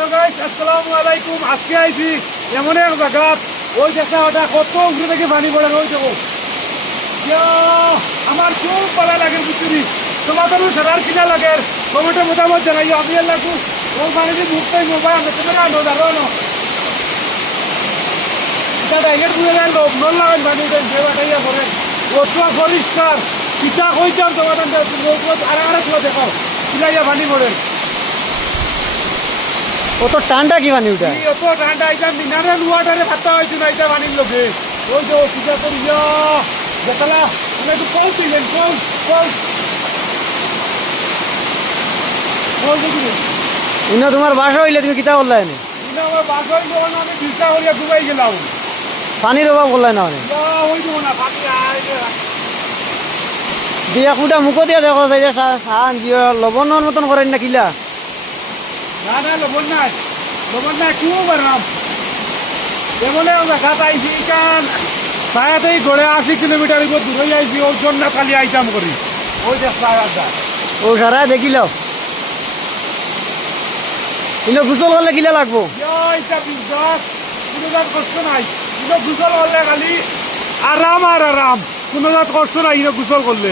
Hello guys, আসসালামু আলাইকুম। আজকে আইছি এমন এক জায়গা, ওই দেখা ওটা কত উপরে থেকে পানি পড়ে, ওই দেখো। ইয়া, আমার খুব ভালো লাগে বুঝছি। তোমাদের সারার কিনা লাগে টমেটো মতামত জানাই। আমি লাগু ওই পানি দিয়ে মুখটাই মোবাইল আমরা তোমার আনো দাঁড়ো না এটা ডাইরেক্ট বুঝে গেল নল লাগান পানি দেওয়াটাইয়া করে ওটা পরিষ্কার পিঠা কইতাম তোমাদের আর দেখো পিলাইয়া পানি পড়ে। অত টানটা কি পানি উঠা অত ঠান্ডা এটা মিনারেল ওয়াটারে ভাতা হয়েছে না, এটা পানির লোকে ওই যে পূজা করিয়া দেখলা তুমি একটু কল দিলেন কল কল কল দেখি ইনো তোমার বাসা হইলে তুমি কিতা করলা এনে এটা আমার বাসায় যখন আমি চিন্তা করিয়া ডুবাই গেলাম। পানির অভাব করলাই না অনেক ওই দেবো না পানি দিয়া কুটা মুখো দিয়া দেখো যাই সান দিয়ে লবণের মতন করেন না কিলা না না লবণ নাই লবণ নাই খুব বাড়লাম এমনে দেখাত আইসি কান ছায়াতেই গড়ে 80 কিলোমিটার দূরে আইসি ওর জন্য খালি আইতাম করি ওই যে ছায়াটা ও সারা দেখিল ইনো গুসল করলে কিলা লাগবো এটা বিন্দাস কোনো জাত কষ্ট নাই। গুসল করলে খালি আরাম আর আরাম, কোনো জাত কষ্ট নাই গুসল করলে।